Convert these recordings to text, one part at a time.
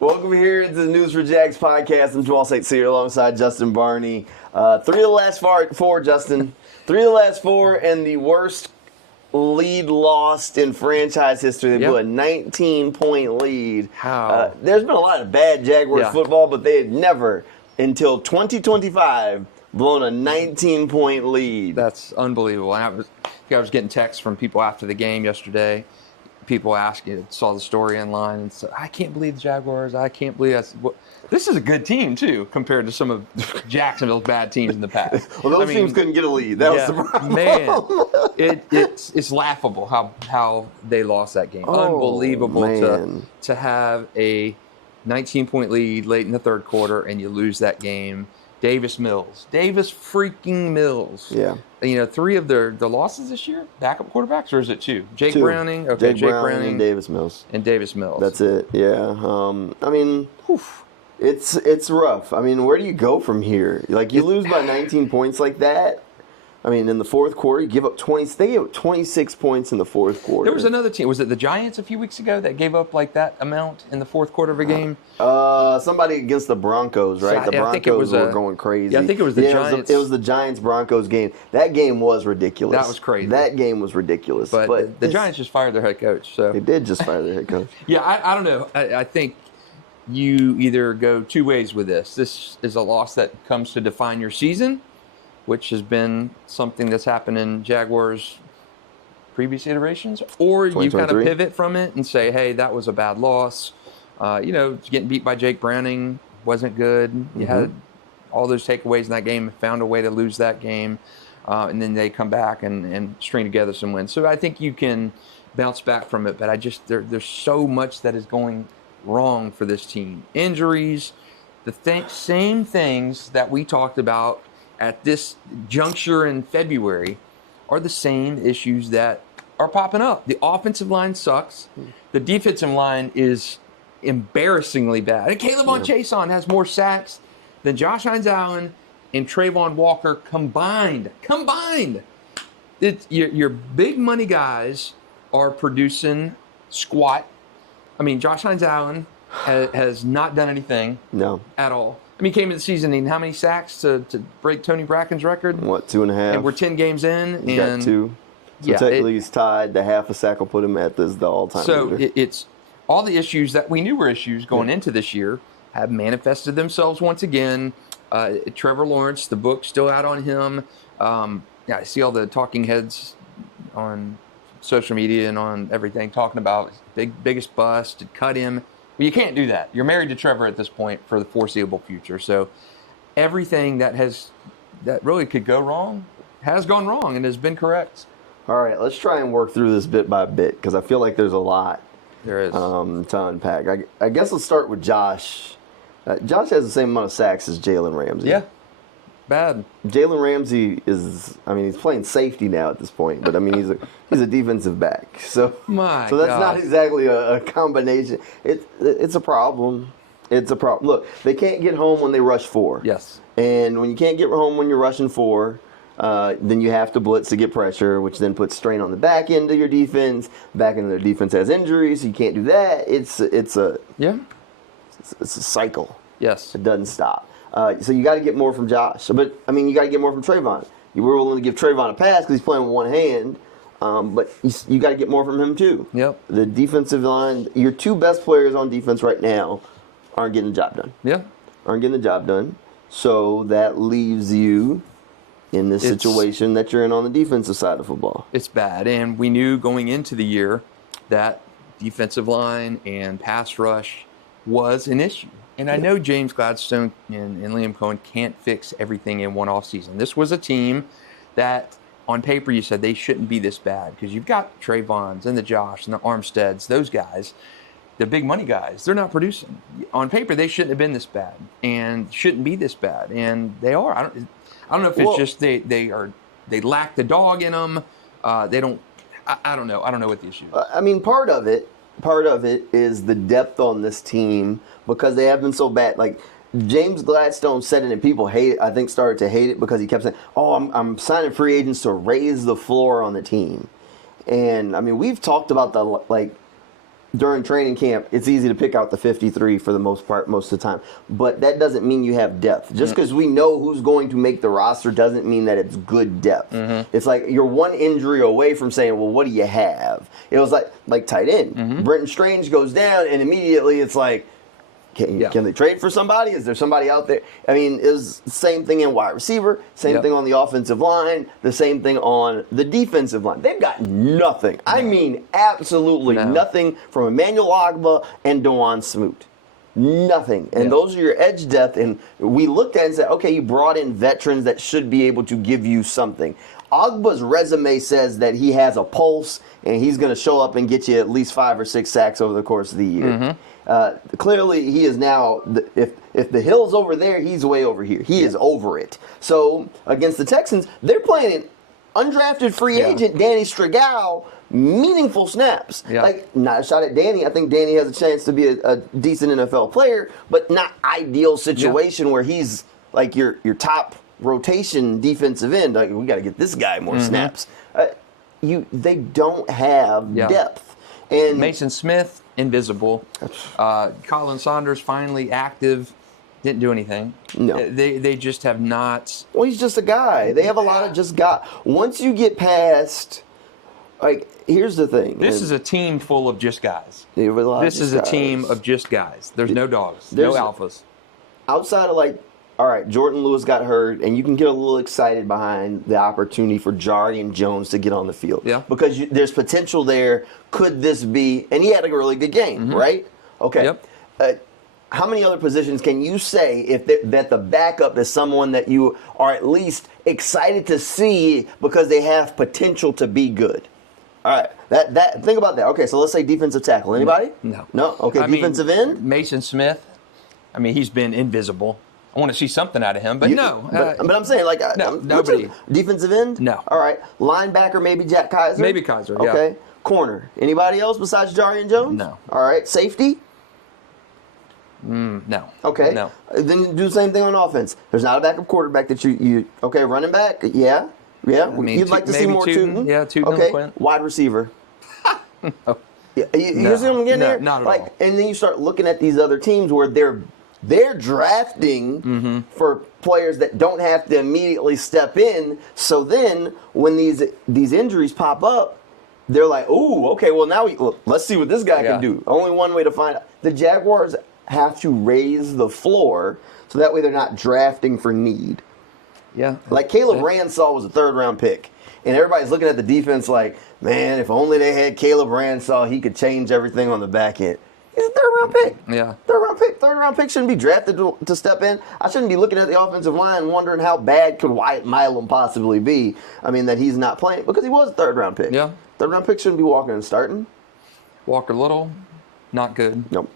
Welcome here to the News4JAGs podcast. I'm Jamal St here alongside Justin Barney. 3 of the last four, Justin. 3 of the last 4, and the worst lead lost in franchise history. They blew a 19-point lead. How? There's been a lot of bad Jaguars football, but they had never, until 2025, blown a 19-point lead. That's unbelievable. And I was getting texts from people after the game yesterday. People asking, saw the story online, and said, I can't believe the Jaguars. I can't believe that's. This is a good team, too, compared to some of Jacksonville's bad teams in the past. Well, those teams couldn't get a lead. That was the problem. Man, it's laughable how they lost that game. Unbelievable to have a 19-point lead late in the third quarter, and you lose that game. Davis freaking Mills. Yeah. 3 of the losses this year, backup quarterbacks, or is it 2? Jake 2. Browning? Okay, Jake Browning and Davis Mills. That's it, yeah. It's rough. I mean, where do you go from here? Like, you lose by 19 points like that. I mean, in the fourth quarter, you give up 20. They gave up 26 points in the fourth quarter. There was another team. Was it the Giants a few weeks ago that gave up like that amount in the fourth quarter of a game? Somebody against the Broncos, right? The Broncos were going crazy. Yeah, I think it was the Giants. It was the Giants-Broncos game. That game was ridiculous. That was crazy. That game was ridiculous. But the Giants just fired their head coach. So they did just fire their head coach. Yeah, I don't know. I think you either go 2 ways with this. This is a loss that comes to define your season, which has been something that's happened in Jaguars' previous iterations, or you kind of pivot from it and say, hey, that was a bad loss. Getting beat by Jake Browning wasn't good. You had all those takeaways in that game, found a way to lose that game, and then they come back and string together some wins. So I think you can bounce back from it, but there's so much that is going wrong for this team. Injuries, same things that we talked about at this juncture in February are the same issues that are popping up. The offensive line sucks. The defensive line is embarrassingly bad. And Caleb Chason has more sacks than Josh Hines-Allen and Trayvon Walker combined. Your big money guys are producing squat. I mean, Josh Hines-Allen has not done anything at all. I mean, he came into the season in how many sacks to break Tony Bracken's record? 2.5. And we're 10 games in. He's got 2. So technically he's tied. The half a sack will put him at the all-time leader. It's all the issues that we knew were issues going into this year have manifested themselves once again. Trevor Lawrence, the book's still out on him. I see all the talking heads on social media and on everything talking about biggest bust, to cut him. Well, you can't do that. You're married to Trevor at this point for the foreseeable future. So everything that really could go wrong has gone wrong and has been correct. All right, let's try and work through this bit by bit because I feel like there's a lot there is to unpack. I guess let's start with Josh. Josh has the same amount of sacks as Jalen Ramsey. Yeah, bad. Jalen Ramsey he's playing safety now at this point, but he's a defensive back. So that's not exactly a combination. It's a problem. It's a problem. Look, they can't get home when they rush 4. Yes. And when you can't get home when you're rushing 4, then you have to blitz to get pressure, which then puts strain on the back end of your defense. Back end of their defense has injuries, so you can't do that. It's a cycle. Yes. It doesn't stop. So you got to get more from Josh. But, you got to get more from Trayvon. You were willing to give Trayvon a pass because he's playing with one hand. But you got to get more from him, too. Yep. The defensive line, your 2 best players on defense right now aren't getting the job done. Yeah. Aren't getting the job done. So that leaves you in this situation that you're in on the defensive side of football. It's bad. And we knew going into the year that defensive line and pass rush was an issue. And I know James Gladstone and Liam Cohen can't fix everything in one offseason. This was a team that, on paper, you said they shouldn't be this bad because you've got Trayvons and the Josh and the Armsteads, those guys, the big money guys. They're not producing. On paper, they shouldn't have been this bad and shouldn't be this bad, and they are. I don't know if it's just they lack the dog in them. They don't. I don't know. I don't know what the issue is. Part of it is the depth on this team because they have been so bad. Like James Gladstone said it, and people started to hate it because he kept saying, "Oh, I'm signing free agents to raise the floor on the team." And we've talked about during training camp, it's easy to pick out the 53 for the most part, most of the time. But that doesn't mean you have depth. Just because we know who's going to make the roster doesn't mean that it's good depth. It's like you're one injury away from saying, well, what do you have? It was like tight end. Brenton Strange goes down, and immediately it's like, can they trade for somebody? Is there somebody out there? I mean, it was the same thing in wide receiver, same thing on the offensive line, the same thing on the defensive line. They've got nothing. I mean, absolutely nothing from Emmanuel Ogbah and Dewan Smoot. Nothing. And those are your edge depth. And we looked at it and said, okay, you brought in veterans that should be able to give you something. Ogbah's resume says that he has a pulse and he's going to show up and get you at least 5 or 6 sacks over the course of the year. Clearly, he is now, if the hill's over there, he's way over here. He is over it. So, against the Texans, they're playing an undrafted free agent, Danny Strigao, meaningful snaps. Like, not a shot at Danny. I think Danny has a chance to be a decent NFL player, but not ideal situation where he's like your top rotation defensive end. Like, we got to get this guy more snaps. They don't have depth. And Mason Smith, invisible. Colin Saunders, finally active. Didn't do anything. No. They just have not. Well, he's just a guy. They have a lot of just guys. Once you get past, like, here's the thing. This is a team full of just guys. This is a team of just guys. There's no dogs, no alphas. Outside of, like, all right, Jordan Lewis got hurt, and you can get a little excited behind the opportunity for Jarian Jones to get on the field. Yeah. Because there's potential there. Could this be, and he had a really good game, right? Okay. Yep. How many other positions can you say that the backup is someone that you are at least excited to see because they have potential to be good? All right, that think about that. Okay, so let's say defensive tackle. Anybody? No. No? Okay, defensive end? Mason Smith, I mean, he's been invisible. I want to see something out of him, but no. But I'm saying, like, nobody. Defensive end? No. All right. Linebacker, maybe Jack Kaiser? Maybe Kaiser, yeah. Okay. Corner. Anybody else besides Jarian Jones? No. All right. Safety? No. Okay. No. Then you do the same thing on offense. There's not a backup quarterback that you okay, running back? Yeah. Yeah. I mean, You'd like to see more Tootin? Yeah, Tootin Okay. and Quint. Wide receiver. No. You see what I'm getting there? Not at all. And then you start looking at these other teams where they're drafting for players that don't have to immediately step in. So then when these injuries pop up, they're like, ooh, okay, well now let's see what this guy can do. Only one way to find out. The Jaguars have to raise the floor so that way they're not drafting for need. Yeah. Like Caleb Ransall was a 3rd-round pick. And everybody's looking at the defense like, man, if only they had Caleb Ransall, he could change everything on the back end. He's a 3rd-round pick. Yeah. 3rd-round pick. 3rd-round pick shouldn't be drafted to step in. I shouldn't be looking at the offensive line wondering how bad could Wyatt Milam possibly be. I mean, that he's not playing because he was a 3rd-round pick. Yeah. 3rd-round pick shouldn't be walking and starting. Walker Little, not good. Nope.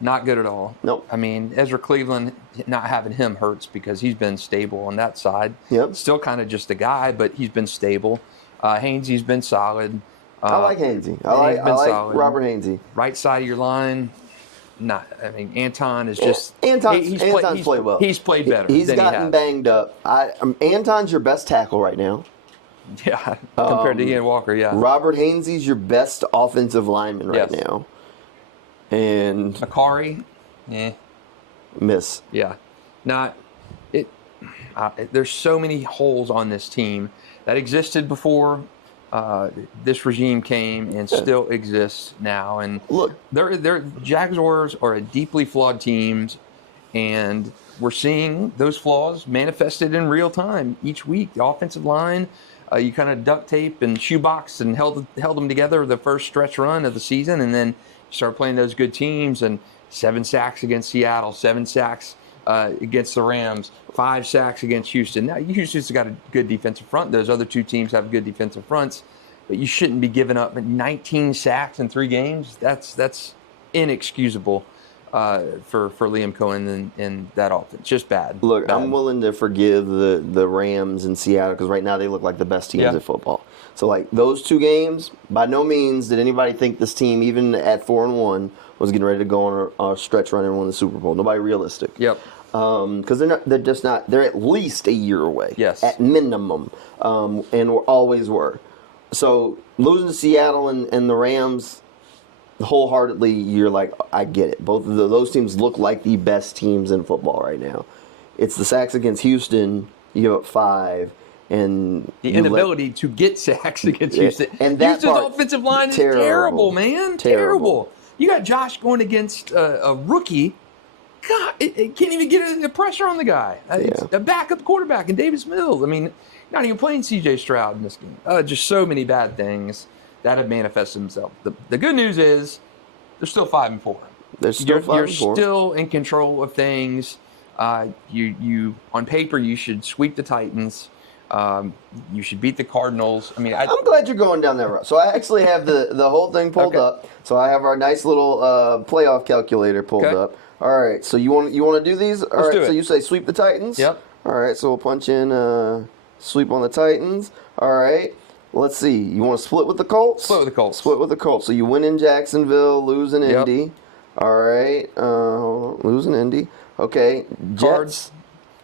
Not good at all. Nope. I mean, Ezra Cleveland, not having him hurts because he's been stable on that side. Yep. Still kind of just a guy, but he's been stable. Hainsey's been solid. I like Hainsey. I like Robert Hainsey. Right side of your line, not. I mean, Anton is just. Anton's played well. He's played better. He's than gotten banged up. Anton's your best tackle right now. Yeah, compared to Ian Walker, yeah. Robert Hainsey's your best offensive lineman right now. And Akari, miss. Yeah, not it. There's so many holes on this team that existed before this regime came and still exists now. And look, they're Jaguars are a deeply flawed team, and we're seeing those flaws manifested in real time each week. The offensive line. You kind of duct tape and shoebox and held them together the first stretch run of the season, and then start playing those good teams. And 7 sacks against Seattle, 7 sacks against the Rams, 5 sacks against Houston. Now Houston's got a good defensive front. Those other 2 teams have good defensive fronts, but you shouldn't be giving up 19 sacks in 3 games. That's inexcusable. For Liam Cohen and that offense. Just bad. Look, bad. I'm willing to forgive the Rams in Seattle because right now they look like the best teams at football. So, like, those 2 games, by no means did anybody think this team, even at 4-1, was getting ready to go on a stretch run and win the Super Bowl. Nobody realistic. Yep. Because they're at least a year away. Yes. At minimum. And always were. So, losing to Seattle and the Rams, wholeheartedly, you're like, I get it. Both of those teams look like the best teams in football right now. It's the sacks against Houston. You give up 5, and the inability to get sacks against Houston. And that Houston's offensive line is terrible, man. Terrible. You got Josh going against a rookie. God, it can't even get the pressure on the guy. It's a backup quarterback in Davis Mills. I mean, not even playing C.J. Stroud in this game. Just so many bad things that have manifested themselves. The good news is they're still 5-4. They're still 5-4. You're still in control of things. You on paper you should sweep the Titans. You should beat the Cardinals. I mean, I'm glad you're going down that road. So I actually have the whole thing pulled up. So I have our nice little playoff calculator pulled up. All right. So you want to do these? All Let's right. do it. So you say sweep the Titans. Yep. All right. So we'll punch in sweep on the Titans. All right. Let's see. You want to split with the Colts? Split with the Colts. Split with the Colts. So you win in Jacksonville, lose in Yep. Indy. All right. Lose in Indy. Okay. Jets. Cards.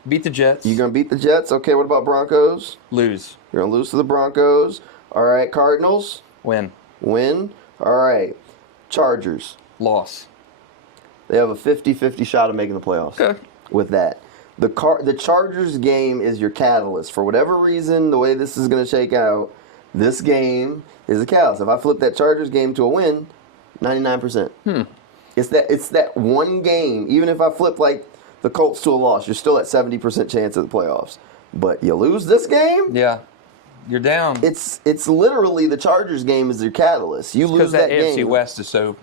Beat the Jets. You're going to beat the Jets. Okay. What about Broncos? Lose. You're going to lose to the Broncos. All right. Cardinals. Win. Win. All right. Chargers. Loss. They have a 50-50 shot of making the playoffs. Okay. With that. The Chargers game is your catalyst. For whatever reason, the way this is going to shake out, this game is a catalyst. If I flip that Chargers game to a win, 99%. It's that one game. Even if I flip like the Colts to a loss, you're still at 70% chance of the playoffs. But you lose this game, Yeah. You're down. it's literally the Chargers game is your catalyst. You lose Because that that AFC game. West is so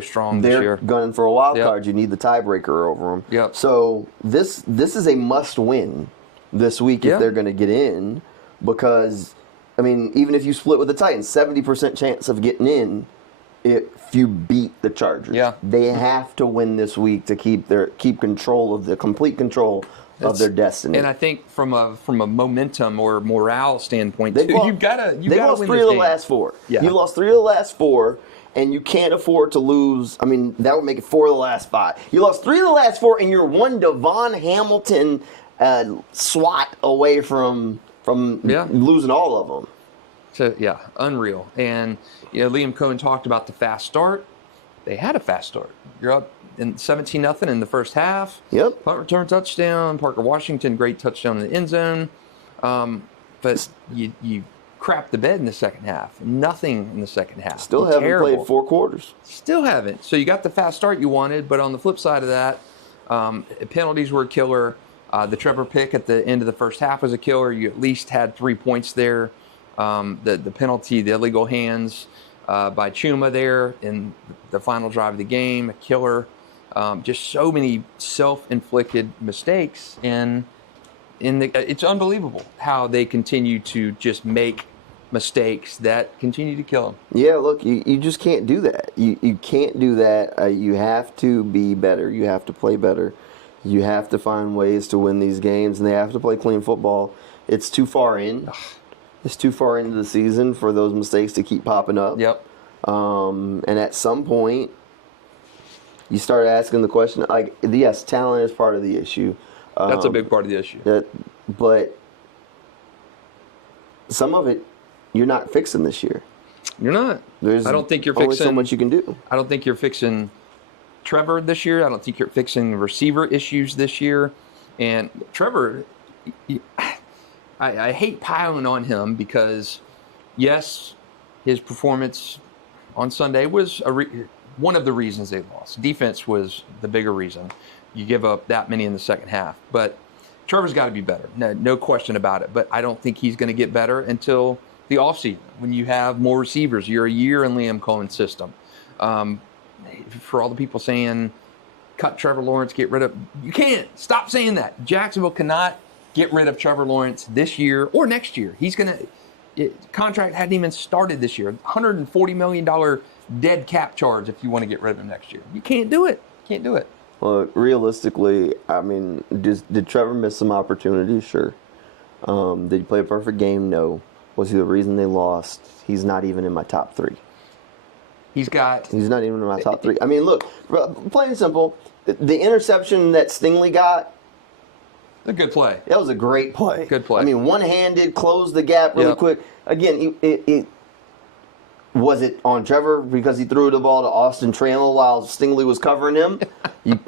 strong this They're year. gunning for a wild Yep. card. You need the tiebreaker over them. Yep. So this is a must-win this week Yeah. if they're going to get in, because I mean, even if you split with the Titans, 70% chance of getting in if you beat the Chargers. Yeah. They have to win this week to keep control of the complete control of their destiny. And I think from a momentum or morale standpoint, They've too, lost- you've got to They've lost win 3 this of the game. last 4. Yeah. You lost 3 of the last 4, and you can't afford to lose. I mean, that would make it 4 of the last 5. You lost 3 of the last 4, and you're one Devon Hamilton swat away from losing all of them. So, yeah, unreal. And, Liam Cohen talked about the fast start. They had a fast start. You're up in 17-0 in the first half. Yep. Punt return touchdown. Parker Washington, great touchdown in the end zone. But you crap the bed in the second half. Nothing in the second half. Still haven't Terrible. played 4 quarters. Still haven't. So you got the fast start you wanted, but on the flip side of that, penalties were a killer. The Trevor pick at the end of the first half was a killer. You at least had 3 points there. The penalty, the illegal hands by Chuma there in the final drive of the game, a killer. Just so many self-inflicted mistakes, and it's unbelievable how they continue to just make mistakes that continue to kill them. Yeah, look, you just can't do that. You can't do that. You have to be better. You have to play better. You have to find ways to win these games, and they have to play clean football. It's too far in. It's too far into the season for those mistakes to keep popping up. Yep. And at some point, you start asking the question, like, yes, talent is part of the issue. That's a big part of the issue. But some of it, you're not fixing this year. You're not. There's I don't think you're only fixing so much you can do. I don't think you're fixing Trevor this year. I don't think you're fixing receiver issues this year. And Trevor, I hate piling on him because, yes, his performance on Sunday was one of the reasons they lost. Defense was the bigger reason. You give up that many in the second half. But Trevor's got to be better. No question about it. But I don't think he's going to get better until the offseason when you have more receivers. You're a year in Liam Cohen's system. For all the people saying, cut Trevor Lawrence, get rid of... You can't. Stop saying that. Jacksonville cannot get rid of Trevor Lawrence this year or next year. He's going to... Contract hadn't even started this year. $140 million dead cap charge if you want to get rid of him next year. You can't do it. Can't do it. Well, realistically, I mean, did Trevor miss some opportunities? Sure. Did he play a perfect game? No. Was he the reason they lost? He's not even in my top 3. He's not even in my top 3. I mean, look, plain and simple, the interception that Stingley got, a good play. that was a great play. Good play. I mean, one-handed, closed the gap really quick. Again, Was it on Trevor because he threw the ball to Austin Trammell while Stingley was covering him?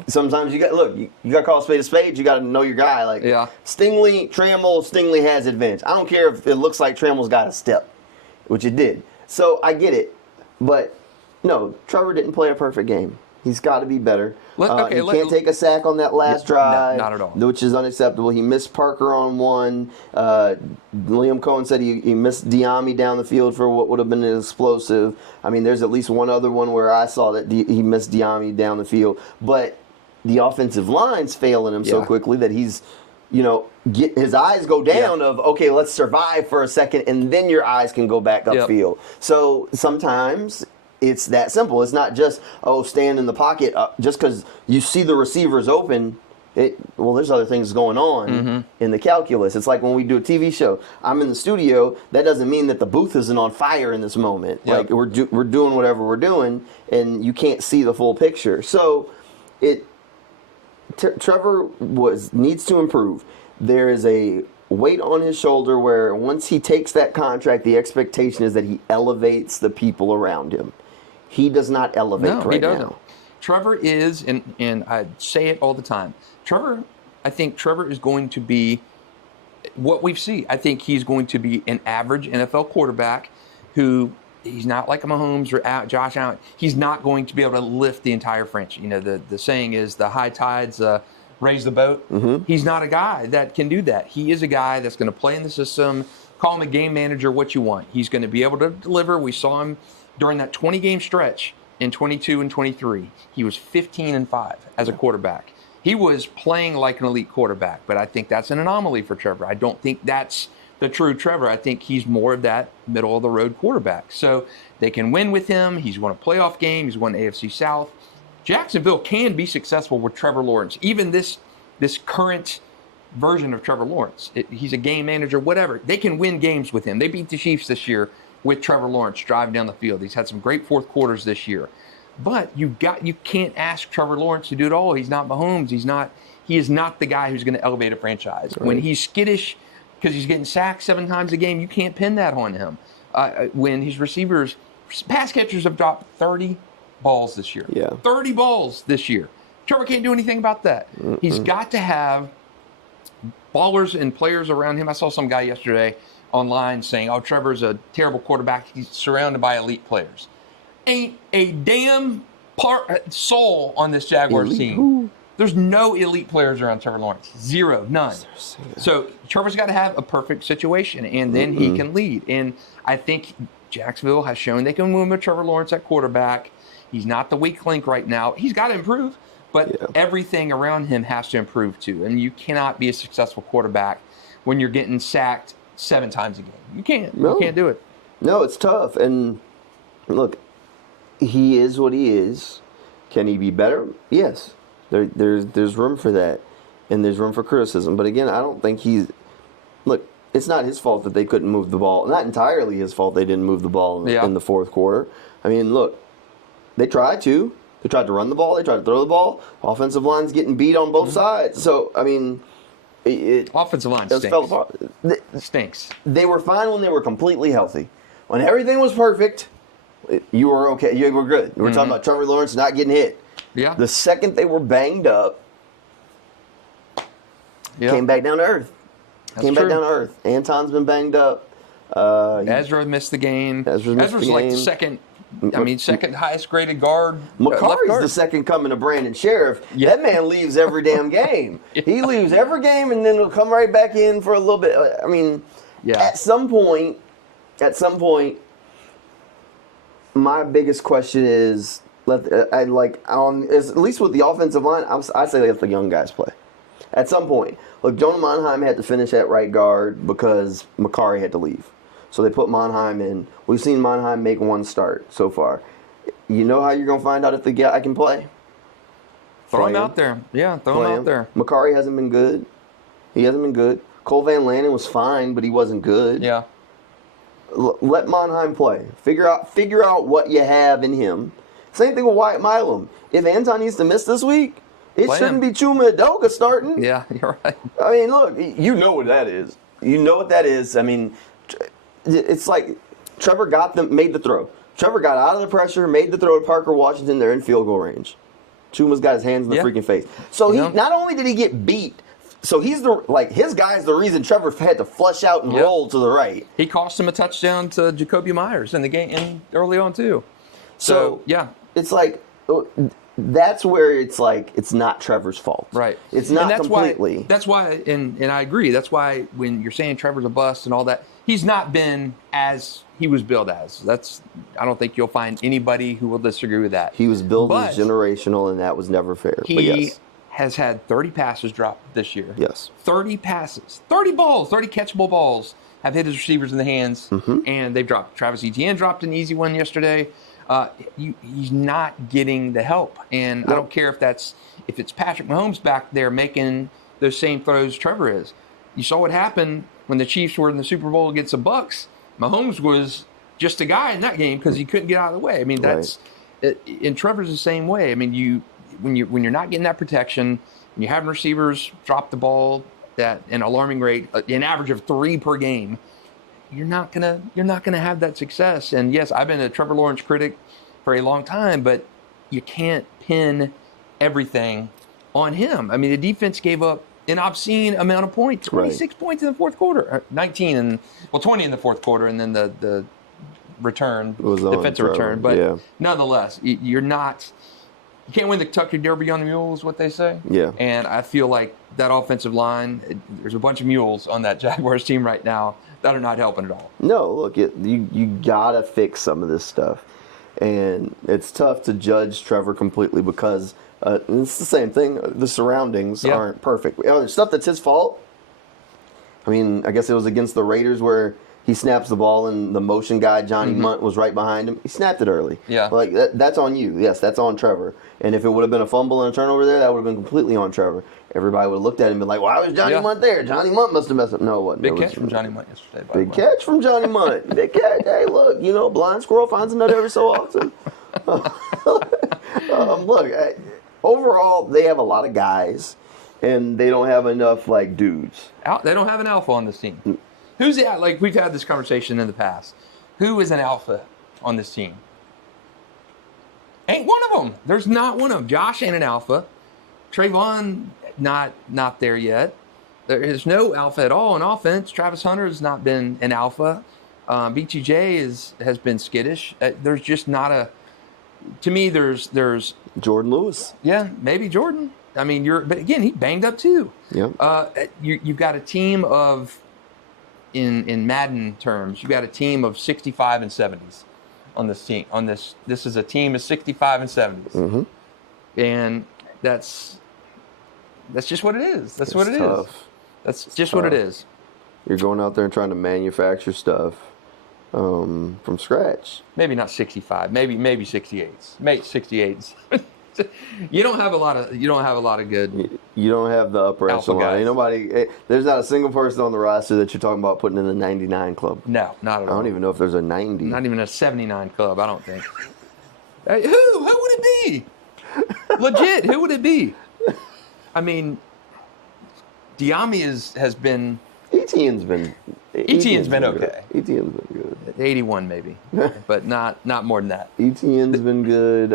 Sometimes you got you got to call a spade a spade. You got to know your guy. Like Stingley has advantage. I don't care if it looks like Trammell's got a step, which it did. So I get it, but no, Trevor didn't play a perfect game. He's got to be better. He can't take a sack on that last drive. No, not at all. Which is unacceptable. He missed Parker on one. Liam Cohen said he missed Diami down the field for what would have been an explosive. I mean, there's at least one other one where I saw that he missed Diami down the field. But the offensive line's failing him so quickly that he's, his eyes go down of, okay, let's survive for a second, and then your eyes can go back upfield. So sometimes it's that simple. It's not just, stand in the pocket. Just because you see the receivers open, there's other things going on in the calculus. It's like when we do a TV show. I'm in the studio. That doesn't mean that the booth isn't on fire in this moment. Like we're doing whatever we're doing, and you can't see the full picture. So Trevor needs to improve. There is a weight on his shoulder where once he takes that contract, the expectation is that he elevates the people around him. He does not elevate right now. Trevor is, and I say it all the time, I think Trevor is going to be what we've seen. I think he's going to be an average NFL quarterback who he's not like a Mahomes or Josh Allen. He's not going to be able to lift the entire franchise. The saying is the high tides raise the boat. He's not a guy that can do that. He is a guy that's going to play in the system, call him a game manager, what you want. He's going to be able to deliver. We saw him during that 20-game stretch in 22 and 23. He was 15-5 as a quarterback. He was playing like an elite quarterback, but I think that's an anomaly for Trevor. I don't think that's the true Trevor. I think he's more of that middle-of-the-road quarterback. So they can win with him. He's won a playoff game. He's won the AFC South. Jacksonville can be successful with Trevor Lawrence. Even this current version of Trevor Lawrence. He's a game manager, whatever. They can win games with him. They beat the Chiefs this year with Trevor Lawrence driving down the field. He's had some great fourth quarters this year. But you can't ask Trevor Lawrence to do it all. He's not Mahomes. He is not the guy who's going to elevate a franchise. Right. When he's skittish because he's getting sacked 7 times a game, you can't pin that on him. When his pass catchers have dropped 30 balls this year. 30 balls this year. Trevor can't do anything about that. He's got to have ballers and players around him. I saw some guy yesterday online saying, Trevor's a terrible quarterback. He's surrounded by elite players. Ain't a damn soul on this Jaguars team. Who? There's no elite players around Trevor Lawrence. Zero. None. So Trevor's got to have a perfect situation, and then he can lead. And I think Jacksonville has shown they can win with Trevor Lawrence at quarterback. He's not the weak link right now. He's got to improve, but everything around him has to improve too. And you cannot be a successful quarterback when you're getting sacked 7 times a game. You can't. No. You can't do it. No, it's tough. And look, he is what he is. Can he be better? Yes. There's room for that, and there's room for criticism. But again, I don't think look, it's not his fault that they couldn't move the ball. Not entirely his fault they didn't move the ball in the fourth quarter. I mean, look, they tried to. They tried to run the ball. They tried to throw the ball. Offensive line's getting beat on both sides. So, I mean, offensive line stinks. Fell apart. Stinks. They were fine when they were completely healthy. When everything was perfect, you were okay. You were good. We're talking about Trevor Lawrence not getting hit. Yeah. The second they were banged up, came back down to earth. Came back down to earth. Anton's been banged up. Ezra missed the game. Ezra's like the second highest graded guard. McCarry's the second coming of Brandon Sheriff. That man leaves every damn game. He leaves every game and then he'll come right back in for a little bit. I mean, at some point, my biggest question is, at least with the offensive line, I say let the young guys play. At some point, look, Jonah Monheim had to finish at right guard because McCarry had to leave. So they put Monheim in. We've seen Monheim make one start so far. You know how you're going to find out if the guy can play? Throw him out there. Yeah, throw him out there. McCarry hasn't been good. He hasn't been good. Cole Van Lannon was fine, but he wasn't good. Yeah. Let Monheim play. Figure out what you have in him. Same thing with Wyatt Milam. If Anton needs to miss this week, it shouldn't be Chuma Edoga starting. Yeah, you're right. I mean, look, you know what that is. I mean, it's like Trevor made the throw. Trevor got out of the pressure, made the throw to Parker Washington. They're in field goal range. Chuma's got his hands in the freaking face. So he not only did he get beat, so he's his guy's the reason Trevor had to flush out and roll to the right. He cost him a touchdown to Jacoby Myers in the game early on too. So yeah, it's like that's where it's like it's not Trevor's fault. Right. It's not and completely. That's why, and I agree. That's why when you're saying Trevor's a bust and all that, he's not been as he was billed as. I don't think you'll find anybody who will disagree with that. He was billed as generational, and that was never fair. He has had 30 passes dropped this year. Yes. 30 passes. 30 balls. 30 catchable balls have hit his receivers in the hands, and they've dropped. Travis Etienne dropped an easy one yesterday. He's not getting the help. And I don't care if it's Patrick Mahomes back there making those same throws Trevor is. You saw what happened when the Chiefs were in the Super Bowl against the Bucs. Mahomes was just a guy in that game because he couldn't get out of the way. I mean, and Trevor's the same way. I mean, when you're not getting that protection, and you're having receivers drop the ball at an alarming rate, an average of 3 per game, you're not gonna have that success. And yes, I've been a Trevor Lawrence critic for a long time, but you can't pin everything on him. I mean, the defense gave up an obscene amount of points, 26 points in the fourth quarter, 20 in the fourth quarter, and then the defensive return. But nonetheless, you can't win the Kentucky Derby on the mules, what they say. Yeah. And I feel like that offensive line, there's a bunch of mules on that Jaguars team right now that are not helping at all. No, look, you gotta fix some of this stuff, and it's tough to judge Trevor completely because it's the same thing. The surroundings aren't perfect. There's stuff that's his fault. I mean, I guess it was against the Raiders where he snaps the ball and the motion guy, Johnny Munt, was right behind him. He snapped it early. Yeah. Like, that's on you. Yes, that's on Trevor. And if it would have been a fumble and a turnover there, that would have been completely on Trevor. Everybody would have looked at him and been like, why was Johnny Munt there? Johnny Munt must have messed up. No, it wasn't. Big catch from Johnny Munt yesterday, by the way. Big catch from Johnny Munt. Big catch. Hey, look, blind squirrel finds a nut every so often. Look, overall, they have a lot of guys, and they don't have enough, dudes. They don't have an alpha on this team. Who's the, we've had this conversation in the past. Who is an alpha on this team? Ain't one of them. There's not one of them. Josh ain't an alpha. Trayvon, not there yet. There is no alpha at all on offense. Travis Hunter has not been an alpha. BTJ has been skittish. There's just not to me, there's Jordan Lewis. Yeah, maybe Jordan. I mean, but again, he banged up too. Yep. You've got a team of, in Madden terms, you've got a team of 65 and 70s on this team. This is a team of 65 and 70s, and that's just what it is. That's what it is. That's just what it is. You're going out there and trying to manufacture stuff from scratch. Maybe not 65. Maybe 68s. Maybe 68s. You don't have a lot of good. You don't have the upper echelon. Ain't nobody. There's not a single person on the roster that you're talking about putting in the 99 club. No, not at all. I don't even know if there's a 90. Not even a 79 club. I don't think. Hey, who would it be? Legit, who would it be? I mean, Diami has been. Etienne's been okay. Etienne's been good. 81 maybe, but not more than that. Etienne's been good.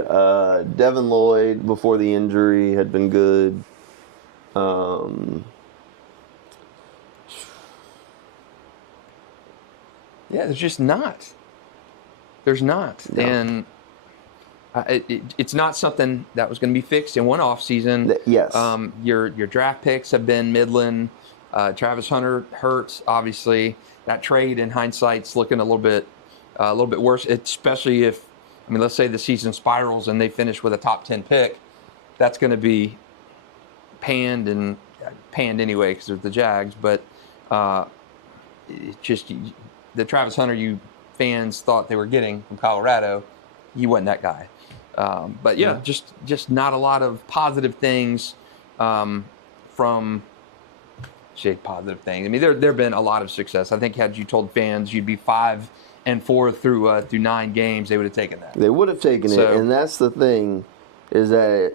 Devin Lloyd before the injury had been good. Yeah, there's just not. There's not, no. And it's not something that was going to be fixed in one offseason. Yes. Your draft picks have been Midland. Travis Hunter hurts, obviously. That trade, in hindsight's looking a little bit worse, especially if, let's say the season spirals and they finish with a top 10 pick. That's going to be panned anyway because they're the Jags. But just the Travis Hunter you fans thought they were getting from Colorado, he wasn't that guy. But yeah, just not a lot of positive things from. Positive thing. There've been a lot of success. I think had you told fans you'd be 5-4 through 9 games, they would have taken that. They would have taken it, and that's the thing, is that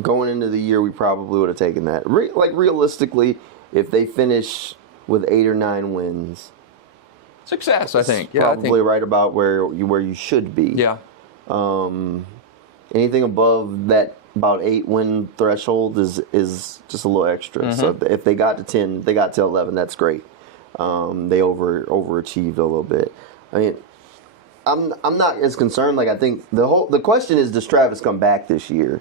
going into the year, we probably would have taken that. Realistically, if they finish with 8 or 9 wins, success, I think. Yeah, probably right about where you should be. Yeah. Anything above that about 8-win threshold is just a little extra. So if they got to 10, they got to 11. That's great. They overachieved a little bit. I mean, I'm not as concerned. Like, I think the question is, does Travis come back this year?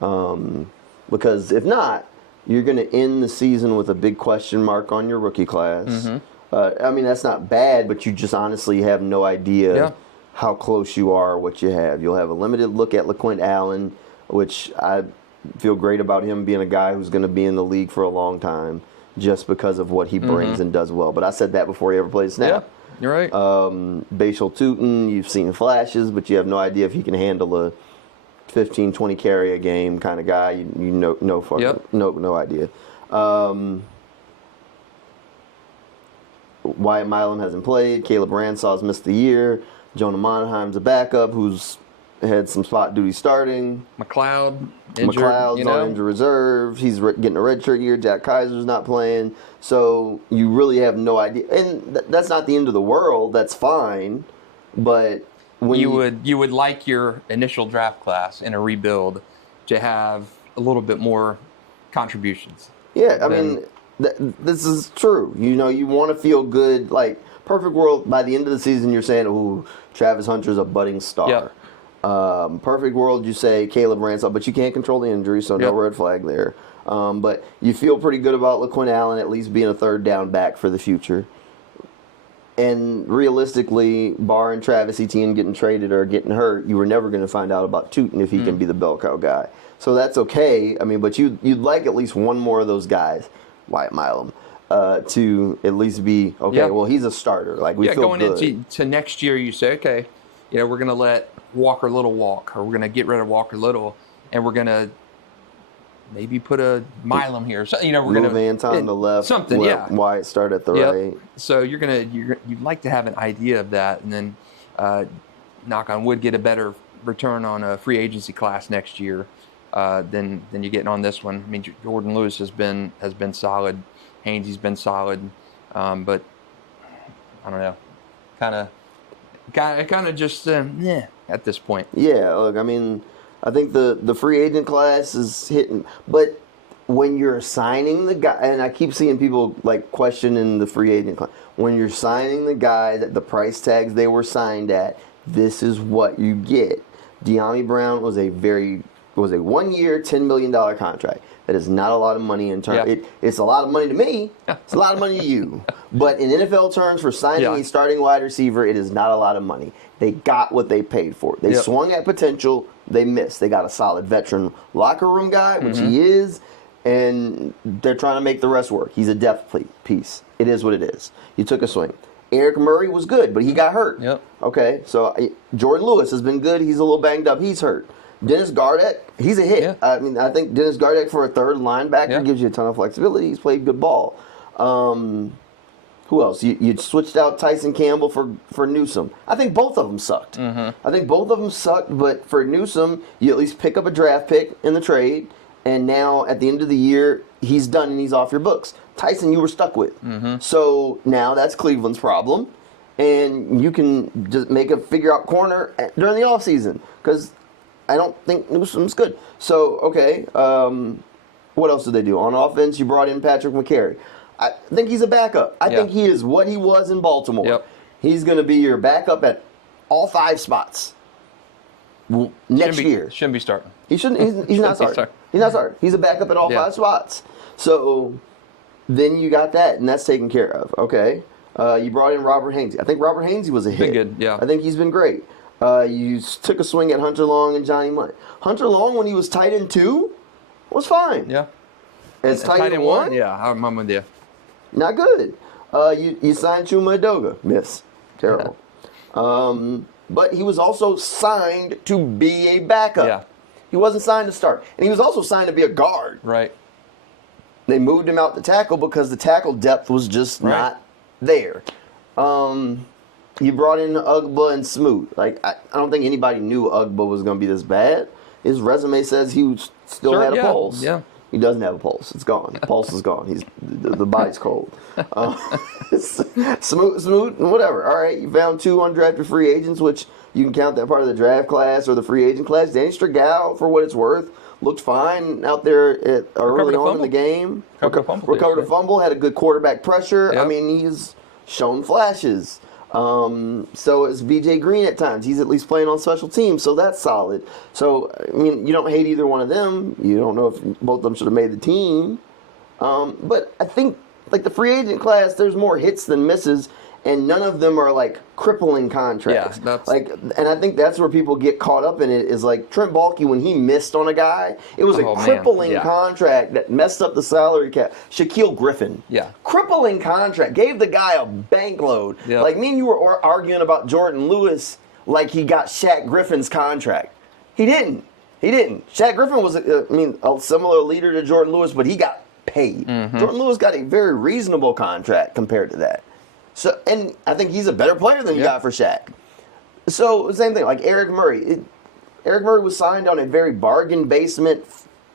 Because if not, you're going to end the season with a big question mark on your rookie class. I mean, that's not bad, but you just honestly have no idea how close you are, what you have. You'll have a limited look at LaQuint Allen, which I feel great about him being a guy who's going to be in the league for a long time just because of what he brings and does well. But I said that before he ever played a snap. Yeah, you're right. Bashal Tootin, you've seen flashes, but you have no idea if he can handle a 15, 20 carry a game kind of guy. You know, no idea. Wyatt Milam hasn't played. Caleb Ransaw's missed the year. Jonah Monheim's a backup who's had some spot duty starting. McLeod injured. McLeod's on injured reserve. He's getting a redshirt year. Jack Kaiser's not playing. So you really have no idea. And that's not the end of the world. That's fine. But when you would like your initial draft class in a rebuild to have a little bit more contributions. Yeah, I mean, this is true. You know, you want to feel good. Like, perfect world, by the end of the season, you're saying, ooh, Travis Hunter's a budding star. Yep. Perfect world, you say Caleb Ransall, but you can't control the injury, so no red flag there. But you feel pretty good about LaQuint Allen at least being a third down back for the future. And realistically, barring Travis Etienne getting traded or getting hurt, you were never going to find out about Tootin if he can be the bell cow guy. So that's okay. I mean, but you'd like at least one more of those guys, Wyatt Milam, to at least be, okay, well, he's a starter. Like, we feel going good. into next year, you say, okay, we're going to let Walker Little walk, or we're going to get rid of Walker Little, and we're going to maybe put a Milam here. So, we're going to move Anton on the left. Something, Wyatt start at the right. So you'd like to have an idea of that, and then knock on wood, get a better return on a free agency class next year than you're getting on this one. I mean, Jordan Lewis has been solid. Hainsey's been solid, but I don't know, kind of just at this point. Yeah, look, I mean, I think the free agent class is hitting, but when you're signing the guy, and I keep seeing people like questioning the free agent class, when you're signing the guy that the price tags they were signed at, this is what you get. De'Ami Brown was a 1-year, $10 million contract. That is not a lot of money in terms. Yeah. It's a lot of money to me. It's a lot of money to you. But in NFL terms, for signing a starting wide receiver, it is not a lot of money. They got what they paid for. They swung at potential. They missed. They got a solid veteran locker room guy, which he is, and they're trying to make the rest work. He's a depth piece. It is what it is. You took a swing. Eric Murray was good, but he got hurt. Yep. Okay, so Jordan Lewis has been good. He's a little banged up. He's hurt. Dennis Gardeck, he's a hit. Yeah. I mean, I think Dennis Gardeck for a third linebacker gives you a ton of flexibility. He's played good ball. Who else? You switched out Tyson Campbell for Newsome. I think both of them sucked. I think both of them sucked, but for Newsome, you at least pick up a draft pick in the trade, and now at the end of the year, he's done and he's off your books. Tyson, you were stuck with. So now that's Cleveland's problem, and you can just figure out corner during the offseason, because I don't think Newsome's good. So, okay, what else did they do? On offense, you brought in Patrick McCary. I think he's a backup. I think he is what he was in Baltimore. Yep. He's going to be your backup at all 5 spots next year. Shouldn't be starting. He shouldn't. He's not starting. He's not starting. He's a backup at all 5 spots. So then you got that, and that's taken care of. Okay. You brought in Robert Hainsey. I think Robert Hainsey was a hit. Been good, yeah. I think he's been great. You took a swing at Hunter Long and Johnny Munt. Hunter Long, when he was tight end 2, was fine. Yeah. As tight end 1? Yeah, I'm with you. Not good. You signed Chuma Edoga. Miss. Terrible. But he was also signed to be a backup. Yeah. He wasn't signed to start. And he was also signed to be a guard. Right. They moved him out to tackle because the tackle depth was just not there. You brought in Ugba and Smoot. Like, I don't think anybody knew Ugba was going to be this bad. His resume says he still had a pulse. Yeah. He doesn't have a pulse. It's gone. The pulse is gone. The body's cold. Smooth, whatever. All right, you found 2 undrafted free agents, which you can count that part of the draft class or the free agent class. Danny Strogal, for what it's worth, looked fine out there early on in the game. Recovered a fumble, had a good quarterback pressure. Yep. I mean, he's shown flashes. So is BJ Green at times. He's at least playing on special teams, so that's solid. So, I mean, you don't hate either one of them. You don't know if both of them should have made the team. But I think, like, the free agent class, there's more hits than misses, and none of them are, like, crippling contracts. Yeah, and I think that's where people get caught up in it, is like Trent Baalke, when he missed on a guy, it was a crippling contract that messed up the salary cap. Shaquille Griffin. Yeah. Crippling contract. Gave the guy a bank load. Yep. Like, me and you were arguing about Jordan Lewis like he got Shaq Griffin's contract. He didn't. Shaq Griffin was, a similar leader to Jordan Lewis, but he got paid. Jordan Lewis got a very reasonable contract compared to that. So, and I think he's a better player than you got for Shaq. So, same thing, like Eric Murray. Eric Murray was signed on a very bargain basement,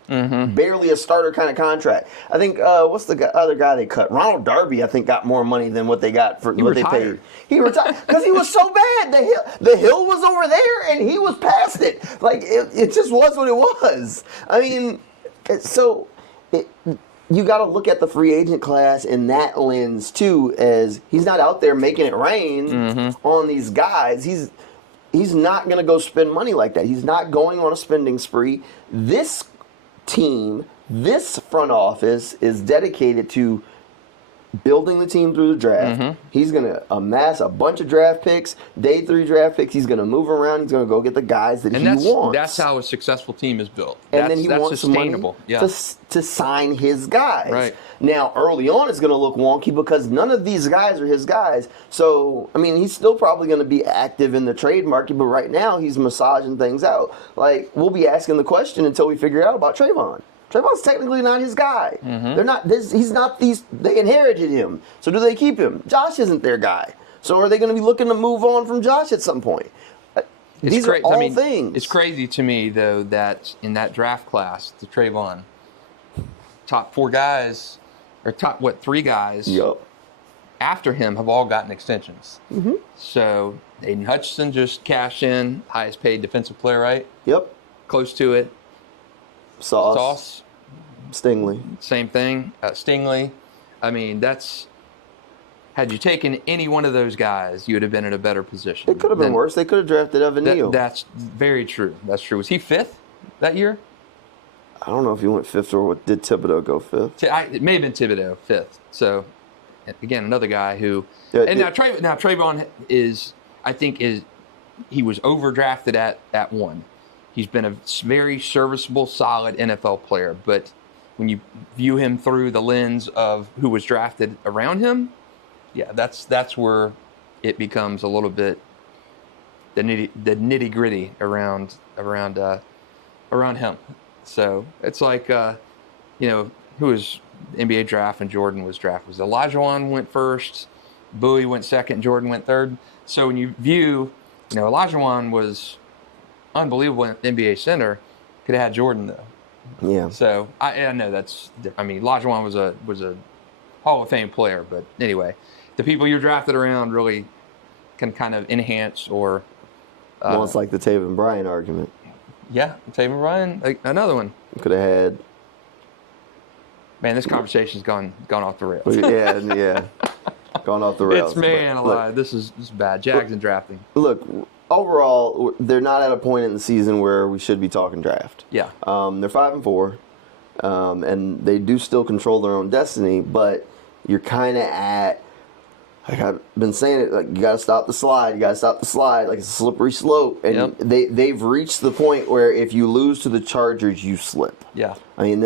barely a starter kind of contract. I think, what's the other guy they cut? Ronald Darby, I think, got more money than what they got for what they paid. He retired because he was so bad. The hill was over there, and he was past it. Like, it just was what it was. I mean, you got to look at the free agent class in that lens too, as he's not out there making it rain on these guys. He's not going to go spend money like that. He's not going on a spending spree. This team, this front office is dedicated to building the team through the draft. He's going to amass a bunch of draft picks, day 3 draft picks. He's going to move around. He's going to go get the guys that he wants. That's how a successful team is built. And then he wants sustainable. Money to sign his guys. Right. Now, early on, it's going to look wonky because none of these guys are his guys. So, I mean, he's still probably going to be active in the trade market, but right now he's massaging things out. Like, we'll be asking the question until we figure out about Trayvon. Trayvon's technically not his guy. They're not. He's not these. They inherited him. So do they keep him? Josh isn't their guy. So are they going to be looking to move on from Josh at some point? These are all things. It's crazy to me though that in that draft class, the Trayvon, top 4 guys, or top 3 guys, after him have all gotten extensions. So Aiden Hutchinson just cashed in, highest paid defensive player, right? Yep. Close to it. Sauce. Stingley. Same thing. Stingley. I mean, had you taken any one of those guys, you would have been in a better position. It could have been worse. They could have drafted Evan Neal. That's very true. That's true. Was he 5th that year? I don't know if he went 5th or did Thibodeau go 5th. It may have been Thibodeau 5th. So, again, another guy who. Now Trayvon he was overdrafted at 1. He's been a very serviceable, solid NFL player, but when you view him through the lens of who was drafted around him, that's where it becomes a little bit the nitty gritty around him. So it's like who was NBA draft and Jordan was drafted? Was Olajuwon went first, Bowie went second, Jordan went third. So when you view, Olajuwon was unbelievable NBA center, could have had Jordan though. Yeah. So I know Olajuwon was a Hall of Fame player, but anyway, the people you're drafted around really can kind of enhance or. Well, it's like the Taven Bryan argument. Yeah, Taven Bryan, another one. Could have had. Man, this conversation's gone off the rails. Yeah. Gone off the rails. This is bad. Jags and drafting. Look. Overall, they're not at a point in the season where we should be talking draft. Yeah. They're 5-4, and they do still control their own destiny. But you're kind of at, like I've been saying it, like you got to stop the slide. You got to stop the slide. Like it's a slippery slope, and they've reached the point where if you lose to the Chargers, you slip. Yeah. I mean,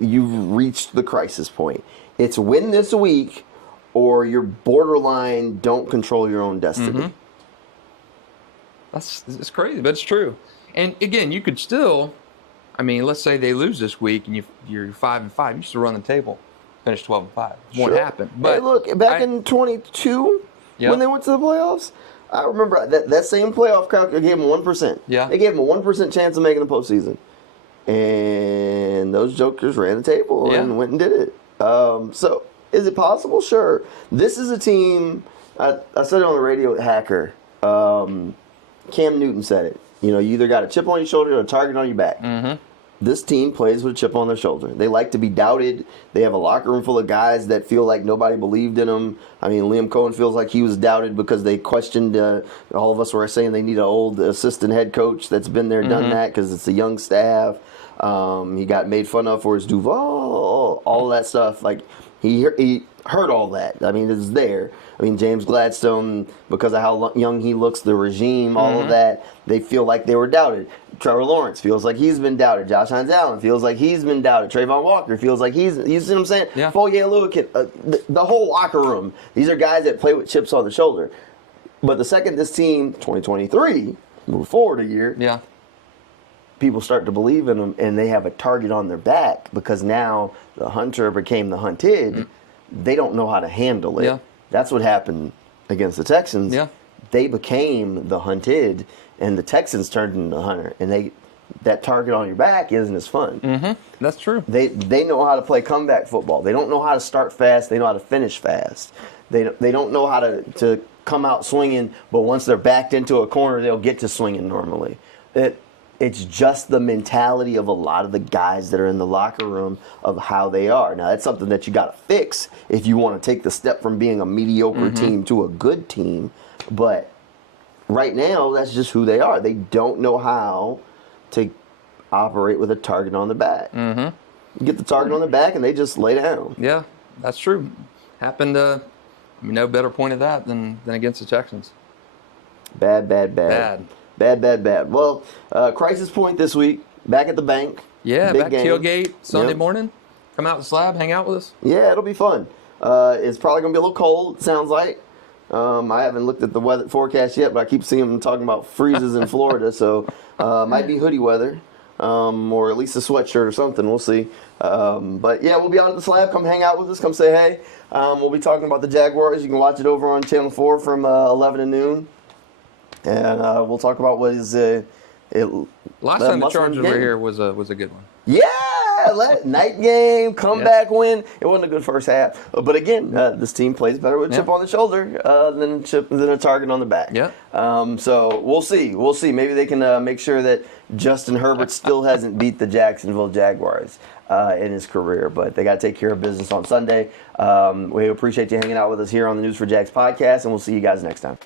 you've reached the crisis point. It's win this week, or you're borderline don't control your own destiny. It's crazy, but it's true. And again, you could still, let's say they lose this week and you're 5-5, you still run the table, finish 12-5. Won't happen. But hey, look, back in 22, when they went to the playoffs, I remember that same playoff calculator gave them 1%. Yeah. They gave them a 1% chance of making the postseason. And those jokers ran the table and went and did it. So is it possible? Sure. This is a team, I said it on the radio with Hacker. Cam Newton said it. You either got a chip on your shoulder or a target on your back. Mm-hmm. This team plays with a chip on their shoulder. They like to be doubted. They have a locker room full of guys that feel like nobody believed in them. I mean, Liam Cohen feels like he was doubted because they questioned. All of us were saying they need an old assistant head coach that's been there, done that, because it's a young staff. He got made fun of for his Duval, all of that stuff. Like, he heard all that. I mean, it's there. I mean, James Gladstone, because of how young he looks, the regime, all of that, they feel like they were doubted. Trevor Lawrence feels like he's been doubted. Josh Hines Allen feels like he's been doubted. Trayvon Walker feels like you see what I'm saying? Yeah. Foye Oluokun, the whole locker room. These are guys that play with chips on their shoulder. But the second this team, 2023, move forward a year, people start to believe in them, and they have a target on their back because now the hunter became the hunted. They don't know how to handle it. Yeah. That's what happened against the Texans. Yeah. They became the hunted, and the Texans turned into the hunter. And that target on your back isn't as fun. Mm-hmm. That's true. They know how to play comeback football. They don't know how to start fast. They know how to finish fast. They don't know how to come out swinging, but once they're backed into a corner, they'll get to swinging normally. It's just the mentality of a lot of the guys that are in the locker room of how they are. Now, that's something that you got to fix if you want to take the step from being a mediocre team to a good team. But right now, that's just who they are. They don't know how to operate with a target on the back. You get the target on the back, and they just lay down. Yeah, that's true. Happened, no better point of that than against the Texans. Bad. Bad. Well, crisis point this week. Back at the bank. Yeah, Big back game. tailgate Sunday morning. Come out to the slab, hang out with us. Yeah, it'll be fun. It's probably going to be a little cold, it sounds like. I haven't looked at the weather forecast yet, but I keep seeing them talking about freezes in Florida, so might be hoodie weather, or at least a sweatshirt or something. We'll see. But yeah, we'll be out at the slab. Come hang out with us. Come say hey. We'll be talking about the Jaguars. You can watch it over on Channel 4 from 11 to noon. And we'll talk about what is last time the Chargers were here was a good one. Yeah, night game, comeback win. It wasn't a good first half, but again, this team plays better with a chip on the shoulder than a target on the back. Yeah. So we'll see. Maybe they can make sure that Justin Herbert still hasn't beat the Jacksonville Jaguars in his career, but they got to take care of business on Sunday. We appreciate you hanging out with us here on the News4JAX podcast, and we'll see you guys next time.